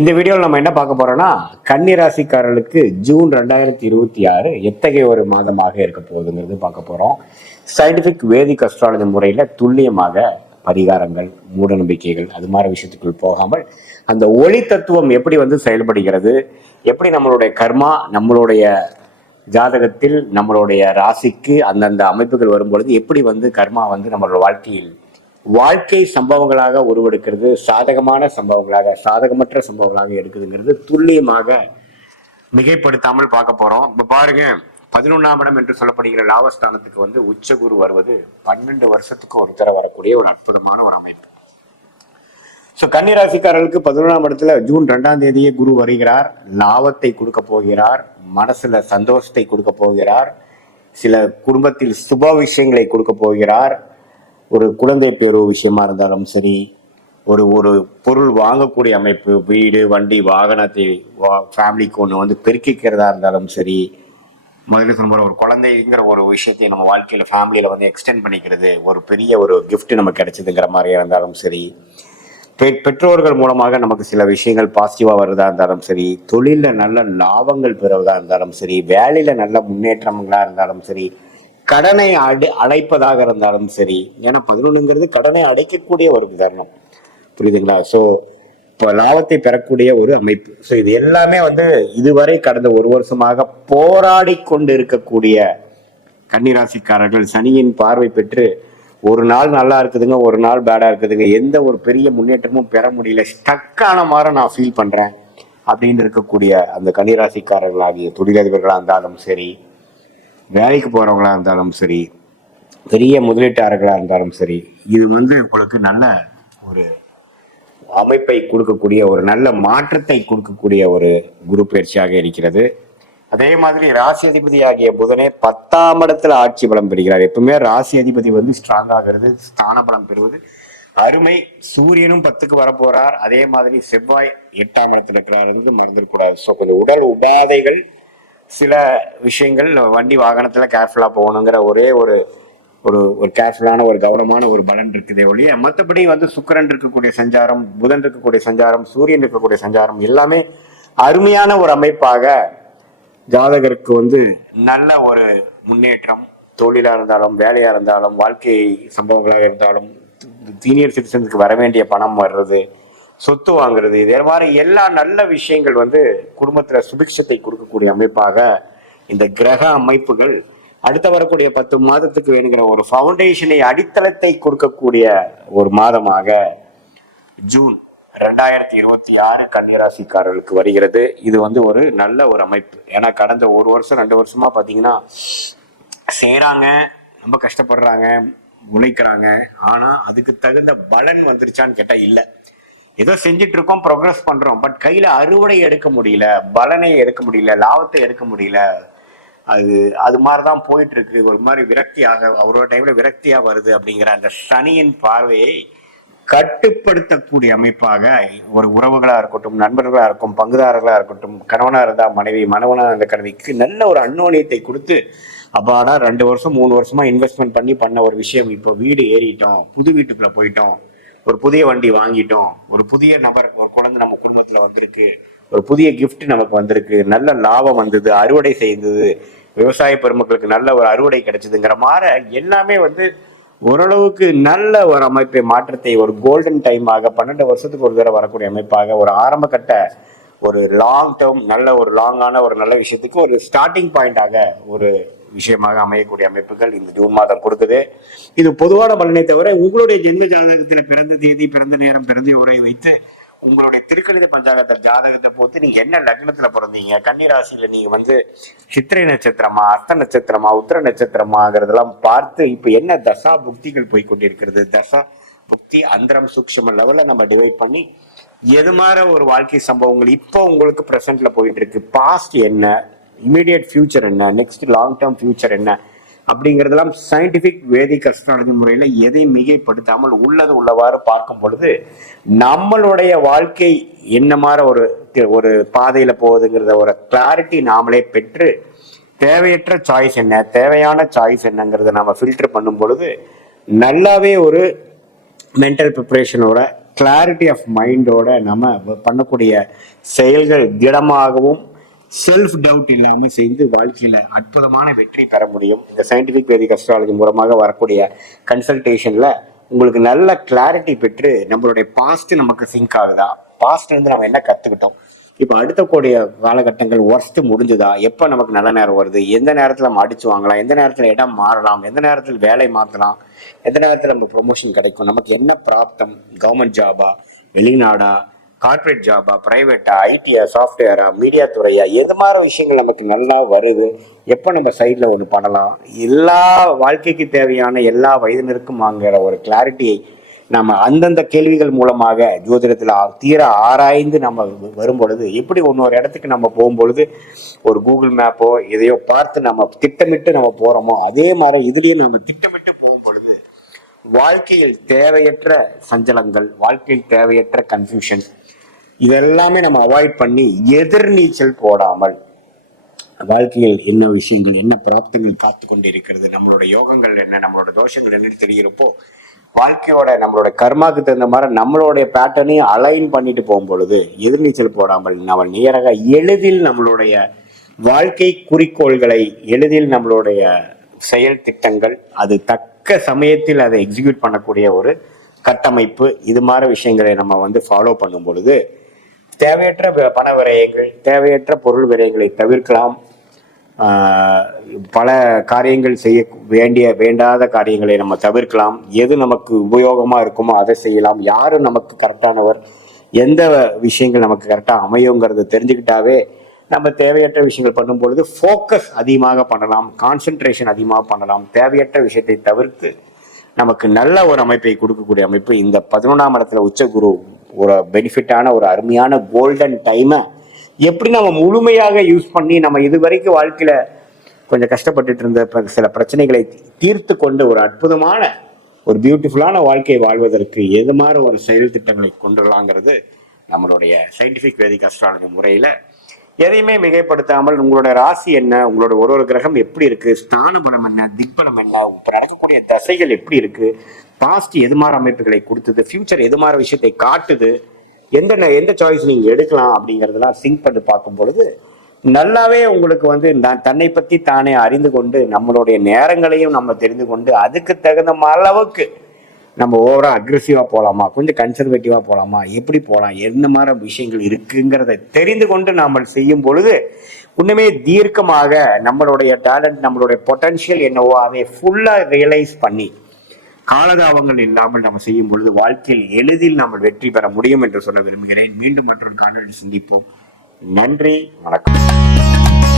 இந்த வீடியோவில் நம்ம என்ன பார்க்க போறோம்னா, கன்னி ராசிக்காரர்களுக்கு ஜூன் 2026 எத்தகைய ஒரு மாதமாக இருக்க போகுதுங்கிறது பார்க்க போறோம். சயின்டிபிக் வேதிக் அஸ்ட்ராலஜி முறையில துல்லியமாக பரிகாரங்கள், மூட நம்பிக்கைகள் அது மாதிரி விஷயத்துக்குள் போகாமல் அந்த ஒளி தத்துவம் எப்படி செயல்படுகிறது, எப்படி நம்மளுடைய கர்மா நம்மளுடைய ஜாதகத்தில் நம்மளுடைய ராசிக்கு அந்தந்த அமைப்புகள் வரும்பொழுது எப்படி கர்மா நம்மளோட வாழ்க்கை சம்பவங்களாக உருவெடுக்கிறது, சாதகமான சம்பவங்களாக சாதகமற்ற சம்பவங்களாக இருக்குதுங்கிறது துல்லியமாக மிகைப்படுத்தாமல் பார்க்க போறோம். இப்ப பாருங்க, 11ஆம் இடம் என்று சொல்லப்படுகிற லாபஸ்தானத்துக்கு உச்ச குரு வருவது 12 வருஷத்துக்கு ஒரு தடவை வரக்கூடிய ஒரு அற்புதமான ஒரு அமைப்பு. ஸோ கன்னிராசிக்காரர்களுக்கு 11ஆம் இடத்துல ஜூன் 2ஆம் தேதியே குரு வருகிறார். லாபத்தை கொடுக்க போகிறார், மனசுல சந்தோஷத்தை கொடுக்க போகிறார், சில குடும்பத்தில் சுப விஷயங்களை கொடுக்க போகிறார். ஒரு குழந்தை பேரு விஷயமா இருந்தாலும் சரி, ஒரு ஒரு பொருள் வாங்கக்கூடிய அமைப்பு, வீடு வண்டி வாகனத்தை ஃபேமிலிக்கு ஒன்று பெருக்கிக்கிறதா இருந்தாலும் சரி, முதல்ல சொன்ன ஒரு குழந்தைங்கிற ஒரு விஷயத்தை நம்ம வாழ்க்கையில ஃபேமிலியில எக்ஸ்டெண்ட் பண்ணிக்கிறது, ஒரு பெரிய ஒரு கிஃப்ட் நமக்கு கிடைச்சதுங்கிற மாதிரியா இருந்தாலும் சரி, பெற்றோர்கள் மூலமாக நமக்கு சில விஷயங்கள் பாசிட்டிவா வருதா இருந்தாலும் சரி, தொழில நல்ல லாபங்கள் பெறுவதா இருந்தாலும் சரி, வேலையில நல்ல முன்னேற்றங்களா இருந்தாலும் சரி, கடனை அடைப்பதாக இருந்தாலும் சரி. ஏன்னா 11ங்கிறது கடனை அடைக்கக்கூடிய ஒரு தருணம், புரியுதுங்களா? ஸோ இப்போ லாபத்தை பெறக்கூடிய ஒரு அமைப்பு. ஸோ இது எல்லாமே இதுவரை கடந்த ஒரு வருஷமாக போராடி கொண்டு இருக்கக்கூடிய கன்னிராசிக்காரர்கள் சனியின் பார்வை பெற்று ஒரு நாள் நல்லா இருக்குதுங்க, ஒரு நாள் பேடா இருக்குதுங்க, எந்த ஒரு பெரிய முன்னேற்றமும் பெற முடியல, ஸ்டக்கான மாதிரி நான் ஃபீல் பண்றேன் அப்படின்னு இருக்கக்கூடிய அந்த கன்னிராசிக்காரர்களாகிய தொழிலதிபர்களா இருந்தாலும் சரி, வேலைக்கு போறவங்களா இருந்தாலும் சரி, பெரிய முதலீட்டாளர்களா இருந்தாலும் சரி, இது உங்களுக்கு நல்ல ஒரு அமைப்பை கொடுக்கக்கூடிய, ஒரு நல்ல மாற்றத்தை கொடுக்கக்கூடிய ஒரு குரு பயிற்சியாக இருக்கிறது. அதே மாதிரி ராசி அதிபதி ஆகிய புதனே 10ஆம் இடத்துல ஆட்சி பலம் பெறுகிறார். எப்பவுமே ராசி அதிபதி ஸ்ட்ராங் ஆகிறது, ஸ்தான பலம் பெறுவது அருமை. சூரியனும் 10க்கு வரப்போறார். அதே மாதிரி செவ்வாய் 8ஆம் இடத்துல இருக்கிறார், மறந்துடக்கூடாது. ஸோ கொஞ்சம் உடல் உபாதைகள், சில விஷயங்கள், வண்டி வாகனத்துல கேர்ஃபுல்லா போகணுங்கிற ஒரே ஒரு ஒரு ஒரு கேர்ஃபுல்லான ஒரு கவனமான ஒரு பலன் இருக்குதே ஒழிய, மற்றபடி சுக்கிரன் இருக்கக்கூடிய சஞ்சாரம், புதன் இருக்கக்கூடிய சஞ்சாரம், சூரியன் இருக்கக்கூடிய சஞ்சாரம் எல்லாமே அருமையான ஒரு அமைப்பாக ஜாதகருக்கு நல்ல ஒரு முன்னேற்றம், தொழிலா இருந்தாலும் வேலையா இருந்தாலும் வாழ்க்கை சம்பவங்களாக இருந்தாலும், சீனியர் சிட்டிசனுக்கு வர வேண்டிய பணம் வர்றது, சொத்து வாங்குறது, இதே மாதிரி எல்லா நல்ல விஷயங்கள் குடும்பத்துல சுபிக்ஷத்தை கொடுக்கக்கூடிய அமைப்பாக இந்த கிரக அமைப்புகள் அடுத்த வரக்கூடிய 10 மாதத்துக்கு வேணுங்கிற ஒரு ஃபவுண்டேஷனை, அடித்தளத்தை கொடுக்கக்கூடிய ஒரு மாதமாக ஜூன் 2026 கன்னிராசிக்காரர்களுக்கு வருகிறது. இது ஒரு நல்ல ஒரு அமைப்பு. ஏன்னா கடந்த ஒரு வருஷம் 2 வருஷமா பாத்தீங்கன்னா செய்யறாங்க, ரொம்ப கஷ்டப்படுறாங்க, உழைக்கிறாங்க, ஆனா அதுக்கு தகுந்த பலன் வந்துருச்சான்னு கேட்டா இல்ல. ஏதோ செஞ்சுட்டு இருக்கோம், ப்ரோக்ரஸ் பண்றோம், பட் கையில அறுவடை எடுக்க முடியல, பலனை எடுக்க முடியல, லாபத்தை எடுக்க முடியல. அது மாதிரிதான் போயிட்டு இருக்கு. ஒரு மாதிரி விரக்தியாக, அவரோட டைம்ல விரக்தியா வருது அப்படிங்கிற அந்த சனியின் பார்வையை கட்டுப்படுத்தக்கூடிய அமைப்பாக ஒரு உறவுகளா இருக்கட்டும், நண்பர்களா இருக்கும், பங்குதாரர்களா இருக்கட்டும், கணவனா இருந்தா மனைவி, மனவனா இருந்த கணவிக்கு நல்ல ஒரு அந்யோன்யத்தை கொடுத்து, அப்பாடா 2 வருஷம் 3 வருஷமா இன்வெஸ்ட்மெண்ட் பண்ண ஒரு விஷயம், இப்போ வீடு ஏறிட்டோம், புது வீட்டுக்குள்ள போயிட்டோம், ஒரு புதிய வண்டி வாங்கிட்டோம், ஒரு புதிய நபர், ஒரு குழந்தை நம்ம குடும்பத்துல வந்திருக்கு, ஒரு புதிய கிஃப்ட் நமக்கு வந்திருக்கு, நல்ல லாபம் வந்தது, அறுவடை செய்தது, விவசாய பெருமக்களுக்கு நல்ல ஒரு அறுவடை கிடைச்சதுங்கிற மாதிரி எல்லாமே ஓரளவுக்கு நல்ல ஒரு அமைப்பை, மாற்றத்தை, ஒரு கோல்டன் டைமாக 12 வருஷத்துக்கு ஒரு தடவை வரக்கூடிய அமைப்பாக, ஒரு ஆரம்ப கட்ட, ஒரு லாங் டேர்ம், நல்ல ஒரு லாங்கான ஒரு நல்ல விஷயத்துக்கு ஒரு ஸ்டார்டிங் பாயிண்டாக ஒரு விஷயமாக அமையக்கூடிய அமைப்புகள் இந்த ஜூன் மாதம் கொடுக்குது. இது பொதுவான பலனை தவிர உங்களுடைய ஜென்ம ஜாதகத்துல பிறந்த தேதி, பிறந்த நேரம், பிறந்த உரை வைத்து உங்களுடைய திருக்கணித பஞ்சாங்கத்தை ஜாதகத்தை போட்டு நீங்க என்ன லக்னத்துல பிறந்தீங்க, கன்னிராசியில நீங்க சித்திரை நட்சத்திரமா, அஸ்த நட்சத்திரமா, உத்திர நட்சத்திரமாங்கிறதெல்லாம் பார்த்து இப்ப என்ன தசா புக்திகள் போய்கொண்டிருக்கிறது, தசா புக்தி அந்தரம் சூக்ஷ்ம லெவல்ல நம்ம டிவைட் பண்ணி எது மாதிரி ஒரு வாழ்க்கை சம்பவங்கள் இப்போ உங்களுக்கு பிரசன்ட்ல போயிட்டு இருக்கு, பாஸ்ட் என்ன, இமீடியட் ஃபியூச்சர் என்ன, நெக்ஸ்ட் லாங் டேர்ம் ஃபியூச்சர் என்ன அப்படிங்கிறதெல்லாம் சயின்டிபிக் வேதிக் அஸ்ட்ராலஜி முறையில எதையும் மிகைப்படுத்தாமல் உள்ளது உள்ளவாறு பார்க்கும் பொழுது நம்மளுடைய வாழ்க்கை என்ன மாதிரி ஒரு பாதையில போகுதுங்கிறத ஒரு கிளாரிட்டி நாமளே பெற்று, தேவையற்ற சாய்ஸ் என்ன, தேவையான சாய்ஸ் என்னங்கிறத நம்ம ஃபில்டர் பண்ணும் பொழுது நல்லாவே ஒரு மென்டல் ப்ரிப்பரேஷனோட கிளாரிட்டி ஆஃப் மைண்டோட நம்ம பண்ணக்கூடிய செயல்கள் திடமாகவும் செல்ஃப் டவுட் இல்லாமல் செய்து வாழ்க்கையில அற்புதமான வெற்றி பெற முடியும். இந்த சயின்டிபிக் வேதிக் அஸ்ட்ராலஜி மூலமாக வரக்கூடிய கன்சல்டேஷன்ல உங்களுக்கு நல்ல கிளாரிட்டி பெற்று நம்மளுடைய பாஸ்ட் நமக்கு சிங்க் ஆகுதா, பாஸ்ட்ல இருந்து நம்ம என்ன கத்துக்கிட்டோம், இப்போ அடுத்த கூடிய காலகட்டங்கள் ஒர்ஸ்ட் முடிஞ்சுதா, எப்போ நமக்கு நல்ல நேரம் வருது, எந்த நேரத்தில் நம்ம அடிச்சு வாங்கலாம், எந்த நேரத்தில் இடம் மாறலாம், எந்த நேரத்தில் வேலை மாற்றலாம், எந்த நேரத்தில் நமக்கு ப்ரொமோஷன் கிடைக்கும், நமக்கு என்ன பிராப்தம், கவர்மெண்ட் ஜாபா, வெளிநாடா, கார்பரேட் ஜாபா, பிரைவேட்டா, ஐடியா, சாஃப்ட்வேரா, மீடியா துறையா, எது மாதிரி விஷயங்கள் நமக்கு நல்லா வருது, எப்போ நம்ம சைடில் ஒன்று பண்ணலாம், எல்லா வாழ்க்கைக்கு தேவையான எல்லா வயதினருக்கும் வாங்குற ஒரு கிளாரிட்டியை நம்ம அந்தந்த கேள்விகள் மூலமாக ஜோதிடத்தில் தீர ஆராய்ந்து நம்ம வரும் பொழுது, எப்படி இன்னொரு இடத்துக்கு நம்ம போகும்பொழுது ஒரு கூகுள் மேப்போ எதையோ பார்த்து நம்ம திட்டமிட்டு நம்ம போகிறோமோ, அதே மாதிரி இதுலேயும் நம்ம திட்டமிட்டு போகும் பொழுது வாழ்க்கையில் தேவையற்ற சஞ்சலங்கள், வாழ்க்கையில் தேவையற்ற கன்ஃபியூஷன் இதெல்லாமே நம்ம அவாய்ட் பண்ணி எதிர்நீச்சல் போடாமல் வாழ்க்கையில் என்ன விஷயங்கள், என்ன பிராப்தங்கள் காத்து கொண்டு இருக்கிறது, நம்மளோட யோகங்கள் என்ன, நம்மளோட தோஷங்கள் என்னன்னு தெரிகிறப்போ வாழ்க்கையோட நம்மளோட கர்மாக்கு தகுந்த மாதிரி நம்மளுடைய பேட்டர்னையும் அலைன் பண்ணிட்டு போகும் பொழுது எதிர்நீச்சல் போடாமல் நம்ம நேராக எளிதில் நம்மளுடைய வாழ்க்கை குறிக்கோள்களை, எளிதில் நம்மளுடைய செயல் திட்டங்கள் அது தக்க சமயத்தில் அதை எக்ஸிக்யூட் பண்ணக்கூடிய ஒரு கட்டமைப்பு, இது மாதிரி விஷயங்களை நம்ம ஃபாலோ பண்ணும் பொழுது தேவையற்ற பண விரயங்கள், தேவையற்ற பொருள் விரயங்களை தவிர்க்கலாம். பல காரியங்கள் செய்ய வேண்டாத காரியங்களை நம்ம தவிர்க்கலாம். எது நமக்கு உபயோகமாக இருக்குமோ அதை செய்யலாம். யாரு நமக்கு கரெக்டானவர், எந்த விஷயங்கள் நமக்கு கரெக்டாக அமையுங்கிறத தெரிஞ்சுக்கிட்டாவே நம்ம தேவையற்ற விஷயங்கள் பண்ணும் பொழுது ஃபோக்கஸ் அதிகமாக பண்ணலாம், கான்சென்ட்ரேஷன் அதிகமாக பண்ணலாம். தேவையற்ற விஷயத்தை தவிர்த்து நமக்கு நல்ல ஒரு அமைப்பை கொடுக்கக்கூடிய அமைப்பு இந்த 11ஆம் இடத்துல உச்ச குரு ஒரு பெனிஃபிட்டான ஒரு அருமையான கோல்டன் டைமை எப்படி நம்ம முழுமையாக யூஸ் பண்ணி நம்ம இது வரைக்கும் வாழ்க்கையில கொஞ்சம் கஷ்டப்பட்டுட்டு இருந்த சில பிரச்சனைகளை தீர்த்து கொண்டு ஒரு அற்புதமான ஒரு பியூட்டிஃபுல்லான வாழ்க்கையை வாழ்வதற்கு எது மாதிரி ஒரு செயல் திட்டங்களை கொண்டு வரலாங்கிறது நம்மளுடைய சயின்டிபிக் வேதிக் அஸ்ட்ராலஜி முறையில எதையுமே மிகைப்படுத்தாமல் உங்களோட ராசி என்ன, உங்களோட ஒரு கிரகம் எப்படி இருக்கு, ஸ்தான பலம் என்ன, திக்பலம் என்ன, இப்போ நடக்கக்கூடிய தசைகள் எப்படி இருக்கு, பாஸ்ட் எது மாதிரி அமைப்புகளை கொடுத்தது, ஃபியூச்சர் எது மாதிரி விஷயத்தை காட்டுது, எந்த சாய்ஸ் நீங்க எடுக்கலாம் அப்படிங்கறதெல்லாம் சிங்க் பண்ணி பார்க்கும் பொழுது நல்லாவே உங்களுக்கு தன்னை பத்தி தானே அறிந்து கொண்டு நம்மளுடைய நேரங்களையும் நம்ம தெரிந்து கொண்டு அதுக்கு தகுந்த அளவுக்கு நம்ம ஓவரா அக்ரெசிவா போலாமா, கொஞ்சம் கன்சர்வேட்டிவா போலாமா, எப்படி போகலாம், என்ன மாதிரி விஷயங்கள் இருக்குங்கிறத தெரிந்து கொண்டு நாம செய்யும் பொழுது இன்னுமே தீர்க்கமாக நம்மளுடைய டேலண்ட், நம்மளுடைய பொட்டன்ஷியல் என்னவோ அதை ஃபுல்லா ரியலைஸ் பண்ணி காலதாபங்கள் இல்லாமல் நம்ம செய்யும் பொழுது வாழ்க்கையில் எளிதில் நம்ம வெற்றி பெற முடியும் என்று சொல்ல விரும்புகிறேன். மீண்டும் மற்றொரு காணொலி சந்திப்போம். நன்றி, வணக்கம்.